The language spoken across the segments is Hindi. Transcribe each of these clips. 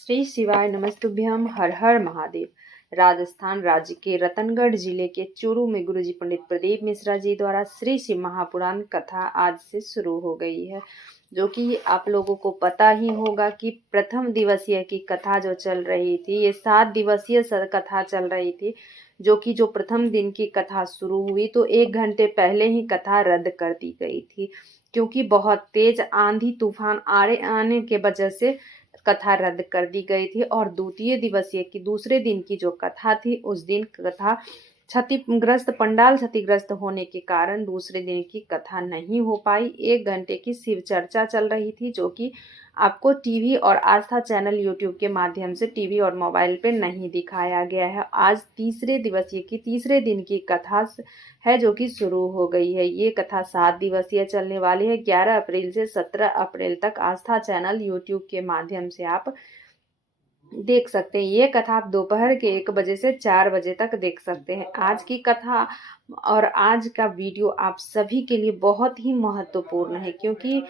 श्री शिवाय नमस्तुभ्यम। हर हर महादेव। राजस्थान राज्य के रतनगढ़ जिले के चूरू में गुरुजी पंडित प्रदीप मिश्रा जी द्वारा श्री शिव महापुराण कथा आज से शुरू हो गई है, जो कि आप लोगों को पता ही होगा कि प्रथम दिवसीय की कथा जो चल रही थी, ये 7 दिवसीय कथा चल रही थी, जो प्रथम दिन की कथा शुरू हुई तो 1 घंटे पहले ही कथा रद्द कर दी गई थी, क्योंकि बहुत तेज आंधी तूफान आने के वजह से कथा रद्द कर दी गई थी। और द्वितीय दिवसीय की दूसरे दिन की जो कथा थी, उस दिन कथा पंडाल क्षतिग्रस्त होने के कारण दूसरे दिन की कथा नहीं हो पाई। 1 घंटे की शिव चर्चा चल रही थी, जो कि आपको टीवी और आस्था चैनल यूट्यूब के माध्यम से टीवी और मोबाइल पे नहीं दिखाया गया है। आज तीसरे दिवसीय की तीसरे दिन की कथा है, जो कि शुरू हो गई है। ये कथा 7 दिवसीय चलने वाली है। 11 अप्रैल से 17 अप्रैल तक आस्था चैनल यूट्यूब के माध्यम से आप देख सकते हैं। ये कथा आप दोपहर के 1 बजे से 4 बजे तक देख सकते हैं। आज की कथा और आज का वीडियो आप सभी के लिए बहुत ही महत्वपूर्ण है, क्योंकि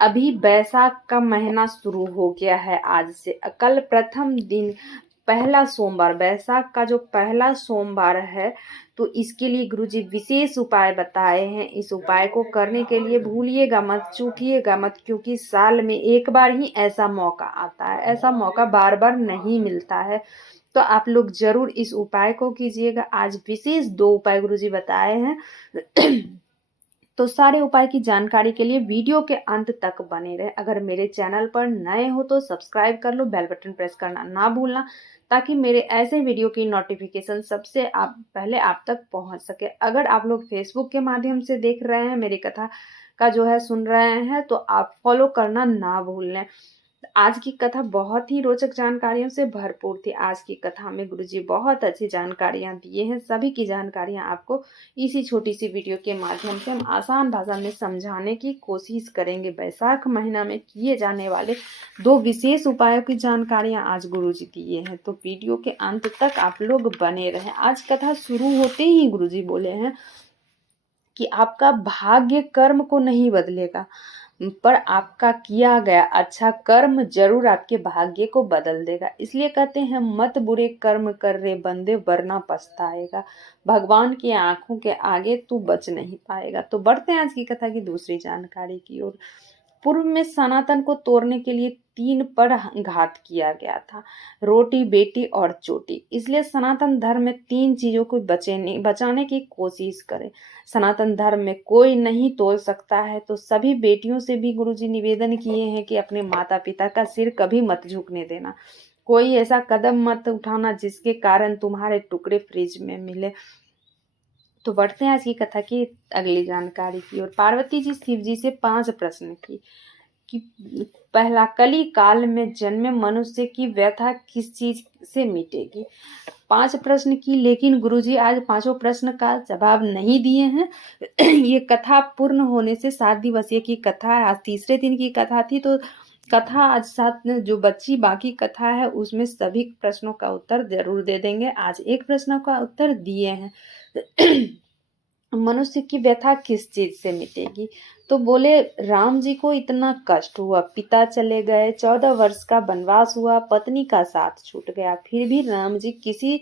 अभी बैसाख का महीना शुरू हो गया है। आज से कल प्रथम दिन पहला सोमवार, बैसाख का जो पहला सोमवार है, तो इसके लिए गुरुजी विशेष उपाय बताए हैं। इस उपाय को करने के लिए भूलिएगा मत, चूकिएगा मत, क्योंकि साल में एक बार ही ऐसा मौका आता है। ऐसा मौका बार बार नहीं मिलता है, तो आप लोग जरूर इस उपाय को कीजिएगा। आज विशेष 2 उपाय गुरुजी बताए हैं। तो सारे उपाय की जानकारी के लिए वीडियो के अंत तक बने रहे। अगर मेरे चैनल पर नए हो तो सब्सक्राइब कर लो, बेल बटन प्रेस करना ना भूलना, ताकि मेरे ऐसे वीडियो की नोटिफिकेशन सबसे पहले आप तक पहुंच सके। अगर आप लोग फेसबुक के माध्यम से देख रहे हैं, मेरी कथा का जो है सुन रहे हैं, तो आप फॉलो करना ना भूलें। आज की कथा बहुत ही रोचक जानकारियों से भरपूर थी। आज की कथा में गुरुजी बहुत अच्छी जानकारियां दिए हैं। सभी की जानकारियां आपको इसी छोटी सी वीडियो के माध्यम से हम आसान भाषा में समझाने की कोशिश करेंगे। बैसाख महीना में किए जाने वाले 2 विशेष उपायों की जानकारियां आज गुरुजी दिए हैं, तो वीडियो के अंत तक आप लोग बने रहें। आज कथा शुरू होते ही गुरुजी बोले हैं कि आपका भाग्य कर्म को नहीं बदलेगा, पर आपका किया गया अच्छा कर्म जरूर आपके भाग्य को बदल देगा। इसलिए कहते हैं मत बुरे कर्म कर रे बंदे, वरना पछताएगा। भगवान की आंखों के आगे तू बच नहीं पाएगा। तो बढ़ते हैं आज की कथा की दूसरी जानकारी की ओर। पूर्व में सनातन को तोड़ने के लिए 3 पर घात किया गया था, रोटी, बेटी और चोटी। इसलिए सनातन धर्म में 3 चीजों को बचाने की कोशिश करें। सनातन धर्म में कोई नहीं तोड़ सकता है, तो सभी बेटियों से भी गुरुजी निवेदन किए हैं कि अपने माता पिता का सिर कभी मत झुकने देना। कोई ऐसा कदम मत उठाना जिसके कारण तुम्हारे टुकड़े फ्रिज में मिले। तो बढ़ते हैं आज की कथा की अगली जानकारी की ओर। पार्वती जी शिव जी से 5 प्रश्न की कि पहला, कली काल में जन्मे मनुष्य की व्यथा किस चीज से मिटेगी। 5 प्रश्न की, लेकिन गुरुजी आज 5 प्रश्न का जवाब नहीं दिए हैं। ये कथा पूर्ण होने से 7 दिवसीय की कथा है, आज तीसरे दिन की कथा थी, तो कथा आज 7 जो बच्ची बाकी कथा है उसमें सभी प्रश्नों का उत्तर जरूर दे देंगे। आज 1 प्रश्न का उत्तर दिए हैं। मनुष्य की व्यथा किस चीज से मिटेगी, तो बोले राम जी को इतना कष्ट हुआ, पिता चले गए, 14 वर्ष का वनवास हुआ, पत्नी का साथ छूट गया, फिर भी राम जी किसी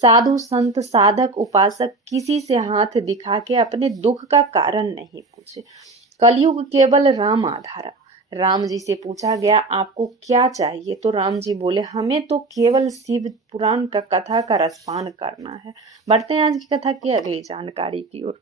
साधु संत साधक उपासक किसी से हाथ दिखा के अपने दुख का कारण नहीं पूछे। कलयुग केवल राम आधारा। राम जी से पूछा गया आपको क्या चाहिए, तो राम जी बोले हमें तो केवल शिव पुराण का कथा का रसपान करना है। बढ़ते हैं आज की कथा की अगली जानकारी की ओर।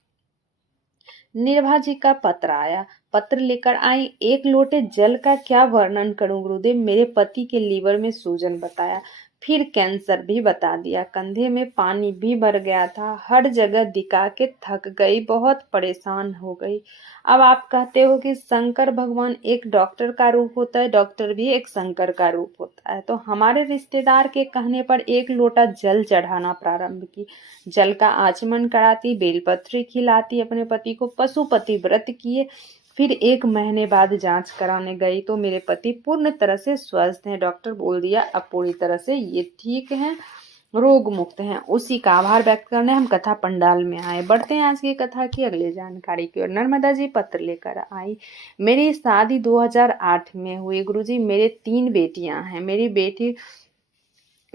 निर्भा जी का पत्र आया। पत्र लेकर आई, 1 लोटे जल का क्या वर्णन करूं गुरुदेव, मेरे पति के लीवर में सूजन बताया, फिर कैंसर भी बता दिया, कंधे में पानी भी भर गया था, हर जगह दिखा के थक गई, बहुत परेशान हो गई। अब आप कहते हो कि शंकर भगवान एक डॉक्टर का रूप होता है, डॉक्टर भी एक शंकर का रूप होता है, तो हमारे रिश्तेदार के कहने पर 1 लोटा जल चढ़ाना प्रारंभ की। जल का आचमन कराती, बेलपत्री खिलाती, अपने पति को पशुपति व्रत किए। फिर 1 महीने बाद जांच कराने गई तो मेरे पति पूर्ण तरह से स्वस्थ हैं। डॉक्टर बोल दिया अब पूरी तरह से ये ठीक हैं। रोग मुक्त हैं, उसी का आभार व्यक्त करने हम कथा पंडाल में आए। बढ़ते हैं आज की कथा की अगली जानकारी की ओर। नर्मदा जी पत्र लेकर आई। मेरी शादी 2008 में हुई गुरुजी। मेरे 3 बेटियां हैं। मेरी बेटी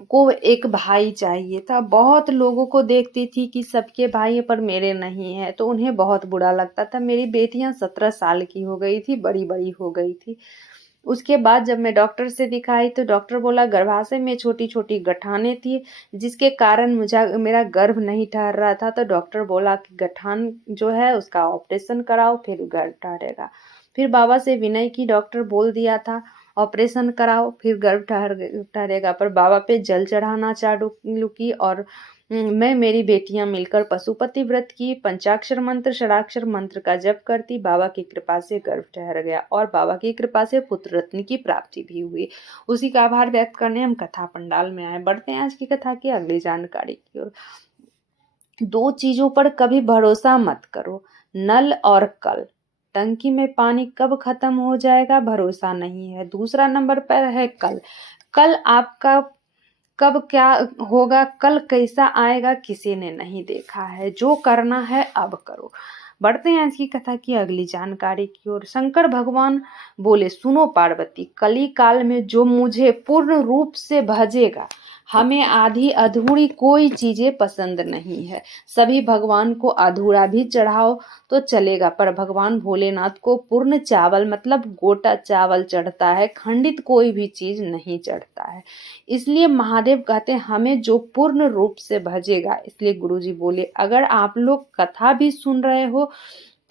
को एक भाई चाहिए था। बहुत लोगों को देखती थी कि सबके भाई है पर मेरे नहीं है, तो उन्हें बहुत बुरा लगता था। मेरी बेटियां 17 साल की हो गई थी, बड़ी बड़ी हो गई थी। उसके बाद जब मैं डॉक्टर से दिखाई तो डॉक्टर बोला गर्भाशय में छोटी छोटी गठाने थी, जिसके कारण मुझे मेरा गर्भ नहीं ठहर रहा था। तो डॉक्टर बोला कि गठान जो है उसका ऑपरेशन कराओ, फिर गर्भ ठहरेगा। फिर बाबा से विनय की, डॉक्टर बोल दिया था ऑपरेशन कराओ फिर गर्भ ठहरेगा। पर बाबा पे जल चढ़ाना चालू की और मैं मेरी बेटियां मिलकर पशुपति व्रत की, पंचाक्षर मंत्र षडाक्षर मंत्र का जप करती। बाबा की कृपा से गर्भ ठहर गया और बाबा की कृपा से पुत्र रत्न की प्राप्ति भी हुई। उसी का आभार व्यक्त करने हम कथा पंडाल में आए। बढ़ते हैं आज की कथा की अगली जानकारी की ओर। 2 चीजों पर कभी भरोसा मत करो, नल और कल। टंकी में पानी कब खत्म हो जाएगा भरोसा नहीं है। दूसरा नंबर पर है कल। कल आपका कब क्या होगा, कल कैसा आएगा किसी ने नहीं देखा है। जो करना है अब करो। बढ़ते हैं इसकी कथा की अगली जानकारी की ओर। शंकर भगवान बोले सुनो पार्वती, कली काल में जो मुझे पूर्ण रूप से भजेगा, हमें आधी अधूरी कोई चीजें पसंद नहीं है। सभी भगवान को अधूरा भी चढ़ाओ तो चलेगा, पर भगवान भोलेनाथ को पूर्ण चावल मतलब गोटा चावल चढ़ता है, खंडित कोई भी चीज नहीं चढ़ता है। इसलिए महादेव कहते हैं हमें जो पूर्ण रूप से भजेगा। इसलिए गुरुजी बोले अगर आप लोग कथा भी सुन रहे हो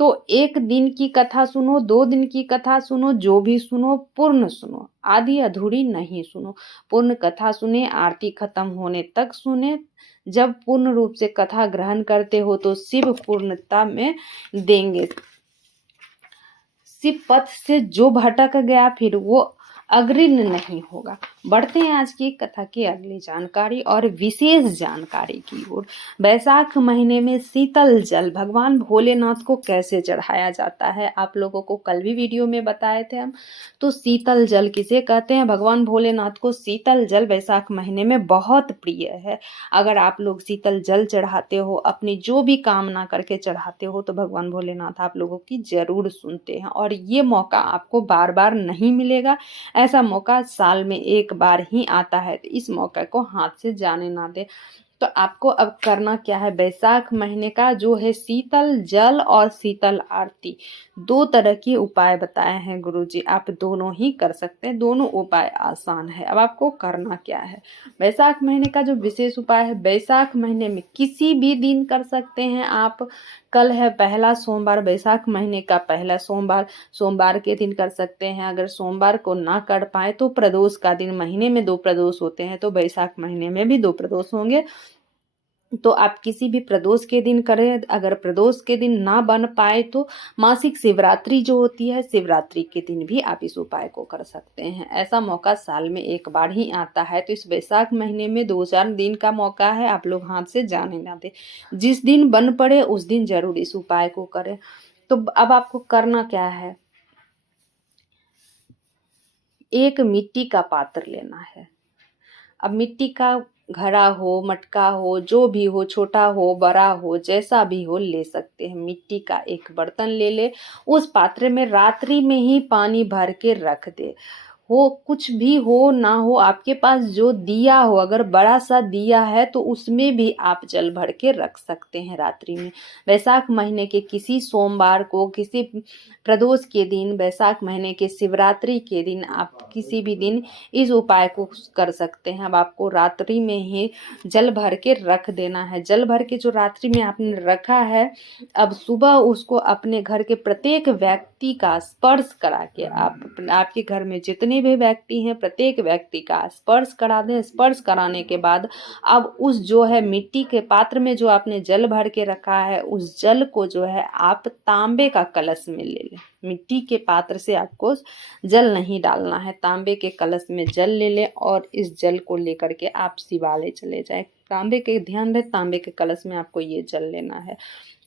तो 1 दिन की कथा सुनो, 2 दिन की कथा सुनो, जो भी सुनो पूर्ण सुनो, आधी अधूरी नहीं सुनो। पूर्ण कथा सुने, आरती खत्म होने तक सुने। जब पूर्ण रूप से कथा ग्रहण करते हो तो शिव पूर्णता में देंगे। शिव पथ से जो भटक गया फिर वो अग्रणी नहीं होगा। बढ़ते हैं आज की कथा की अगली जानकारी और विशेष जानकारी की ओर। वैशाख महीने में शीतल जल भगवान भोलेनाथ को कैसे चढ़ाया जाता है, आप लोगों को कल भी वीडियो में बताए थे हम। तो शीतल जल किसे कहते हैं, भगवान भोलेनाथ को शीतल जल वैशाख महीने में बहुत प्रिय है। अगर आप लोग शीतल जल चढ़ाते हो, अपनी जो भी कामना करके चढ़ाते हो, तो भगवान भोलेनाथ आप लोगों की जरूर सुनते हैं। और ये मौका आपको बार बार नहीं मिलेगा, ऐसा मौका साल में 1 बार ही आता है। तो इस मौके को हाथ से जाने ना दे। तो आपको अब करना क्या है, वैशाख महीने का जो है शीतल जल और शीतल आरती, 2 तरह के उपाय बताए हैं गुरुजी। आप दोनों ही कर सकते हैं, दोनों उपाय आसान है। अब आपको करना क्या है, वैशाख महीने का जो विशेष उपाय है, वैशाख महीने में किसी भी दिन कर सकते हैं आप। कल है पहला सोमवार, वैशाख महीने का पहला सोमवार, सोमवार के दिन कर सकते हैं। अगर सोमवार को ना कर पाए तो प्रदोष का दिन, महीने में 2 प्रदोष होते हैं, तो वैशाख महीने में भी 2 प्रदोष होंगे, तो आप किसी भी प्रदोष के दिन करें। अगर प्रदोष के दिन ना बन पाए तो मासिक शिवरात्रि जो होती है, शिवरात्रि के दिन भी आप इस उपाय को कर सकते हैं। ऐसा मौका साल में 1 बार ही आता है, तो इस वैशाख महीने में 2-4 दिन का मौका है, आप लोग हाथ से जाने ना दें। जिस दिन बन पड़े उस दिन जरूर इस उपाय को करें। तो अब आपको करना क्या है, एक मिट्टी का पात्र लेना है। अब मिट्टी का घड़ा हो, मटका हो, जो भी हो, छोटा हो बड़ा हो, जैसा भी हो ले सकते हैं। मिट्टी का एक बर्तन ले ले, उस पात्र में रात्रि में ही पानी भर के रख दे। हो कुछ भी हो ना हो, आपके पास जो दिया हो, अगर बड़ा सा दिया है तो उसमें भी आप जल भर के रख सकते हैं रात्रि में। वैशाख महीने के किसी सोमवार को, किसी प्रदोष के दिन, वैशाख महीने के शिवरात्रि के दिन, आप किसी भी दिन इस उपाय को कर सकते हैं। अब आपको रात्रि में ही जल भर के रख देना है। जल भर के जो रात्रि में आपने रखा है, अब सुबह उसको अपने घर के प्रत्येक व्यक्ति का स्पर्श करा के, आपके घर में जितने भी व्यक्ति हैं प्रत्येक व्यक्ति का स्पर्श करा दें। स्पर्श कराने के बाद अब उस जो है मिट्टी के पात्र में जो आपने जल भर के रखा है, उस जल को जो है आप तांबे का कलश में ले लें। मिट्टी के पात्र से आपको जल नहीं डालना है। तांबे के कलश में जल ले लें और इस जल को लेकर के आप शिवालय चले जाएं। तांबे के ध्यान रहे, तांबे के कलश में आपको ये जल लेना है।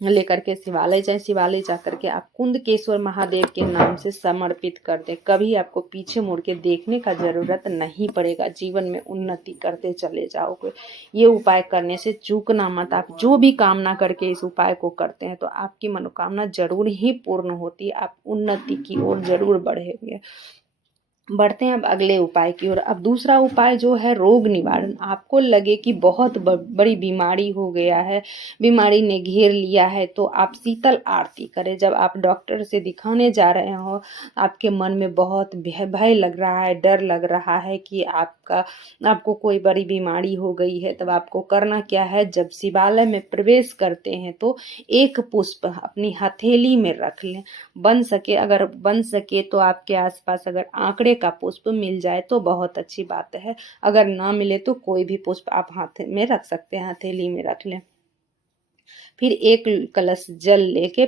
लेकर के शिवालय जाएं। शिवालय जा करके आप कुंदकेश्वर महादेव के नाम से समर्पित कर दें। कभी आपको पीछे मुड़ के देखने का जरूरत नहीं पड़ेगा। जीवन में उन्नति करते चले जाओगे। ये उपाय करने से चूकना मत। आप जो भी कामना करके इस उपाय को करते हैं तो आपकी मनोकामना जरूर ही पूर्ण होती है। आप उन्नति की ओर जरूर बढ़ेंगे। बढ़ते हैं अब अगले उपाय की ओर। अब दूसरा उपाय जो है रोग निवारण। आपको लगे कि बहुत बड़ी बीमारी हो गया है, बीमारी ने घेर लिया है, तो आप शीतल आरती करें। जब आप डॉक्टर से दिखाने जा रहे हो, आपके मन में बहुत भय लग रहा है, डर लग रहा है कि आपको कोई बड़ी बीमारी हो गई है, तब आपको करना क्या है, जब शिवालय में प्रवेश करते हैं तो एक पुष्प अपनी हथेली में रख लें। अगर बन सके तो आपके आसपास अगर आंकड़े का पुष्प मिल जाए तो बहुत अच्छी बात है। अगर ना मिले तो कोई भी पुष्प आप हाथ में रख सकते हैं, हथेली में रख लें। फिर एक कलश जल लेके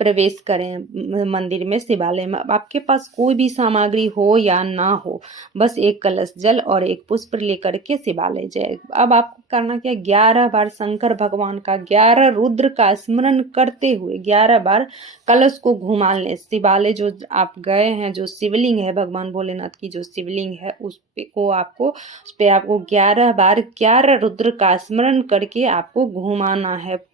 प्रवेश करें मंदिर में, शिवालय में। अब आपके पास कोई भी सामग्री हो या ना हो, बस एक कलश जल और एक पुष्प लेकर के शिवालय जाए। अब आपको करना क्या, 11 बार शंकर भगवान का, 11 रुद्र का स्मरण करते हुए 11 बार कलश को घुमा लें। शिवालय जो आप गए हैं, जो शिवलिंग है भगवान भोलेनाथ की जो शिवलिंग है, उस पे आपको 11 बार 11 रुद्र का स्मरण करके आपको घुमाना है।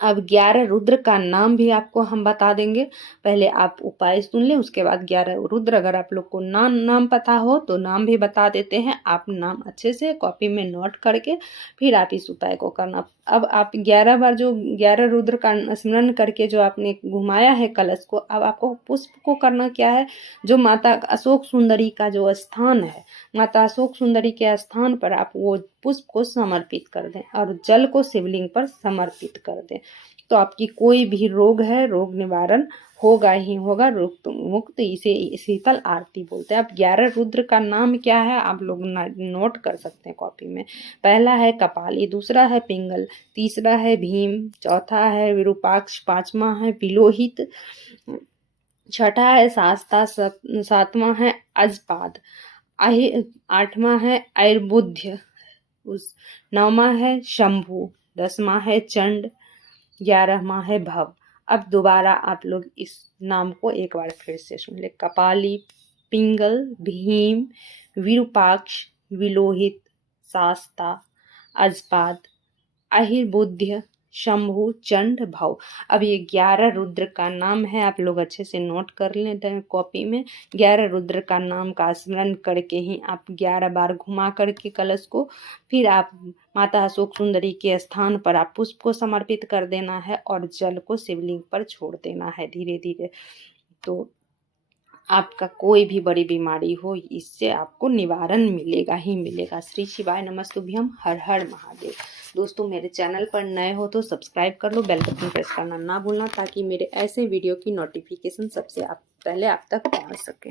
अब 11 रुद्र का नाम भी आपको हम बता देंगे। पहले आप उपाय सुन लें, उसके बाद 11 रुद्र, अगर आप लोग को नाम पता हो तो नाम भी बता देते हैं। आप नाम अच्छे से कॉपी में नोट करके फिर आप इस उपाय को करना। अब आप 11 बार जो 11 रुद्र का स्मरण करके जो आपने घुमाया है कलश को, अब आपको पुष्प को करना क्या है, जो माता अशोक सुंदरी का जो स्थान है, माता अशोक सुंदरी के स्थान पर आप वो पुष्प को समर्पित कर दें और जल को शिवलिंग पर समर्पित कर दें। तो आपकी कोई भी रोग है, रोग निवारण होगा ही होगा, रोग मुक्त। इसे शीतल आरती बोलते हैं। अब 11 रुद्र का नाम क्या है आप लोग नोट कर सकते हैं कॉपी में। पहला है कपाली, दूसरा है पिंगल, तीसरा है भीम, चौथा है विरूपाक्ष, पांचवा है विलोहित, छठा है शास्ता, सातवां है अजपाद, आठवां है आयुर्बुद्ध, नौवां है शंभु, 10वां है चंड, 11वां है भव। अब दोबारा आप लोग इस नाम को एक बार फिर से सुन ले। कपाली, पिंगल, भीम, विरूपाक्ष, विलोहित, शास्ता, अजपाद, आयुर्बुद्ध, शंभु, चंड, भव। अब ये 11 रुद्र का नाम है, आप लोग अच्छे से नोट कर लेते हैं कॉपी में। 11 रुद्र का नाम का स्मरण करके ही आप 11 बार घुमा करके कलश को, फिर आप माता अशोक सुंदरी के स्थान पर आप पुष्प को समर्पित कर देना है और जल को शिवलिंग पर छोड़ देना है धीरे धीरे। तो आपका कोई भी बड़ी बीमारी हो, इससे आपको निवारण मिलेगा ही मिलेगा। श्री शिवाय नमस्तुभ्यम, हर हर महादेव। दोस्तों मेरे चैनल पर नए हो तो सब्सक्राइब कर लो, बेल बटन प्रेस करना ना भूलना, ताकि मेरे ऐसे वीडियो की नोटिफिकेशन सबसे पहले आप तक पहुंच सके।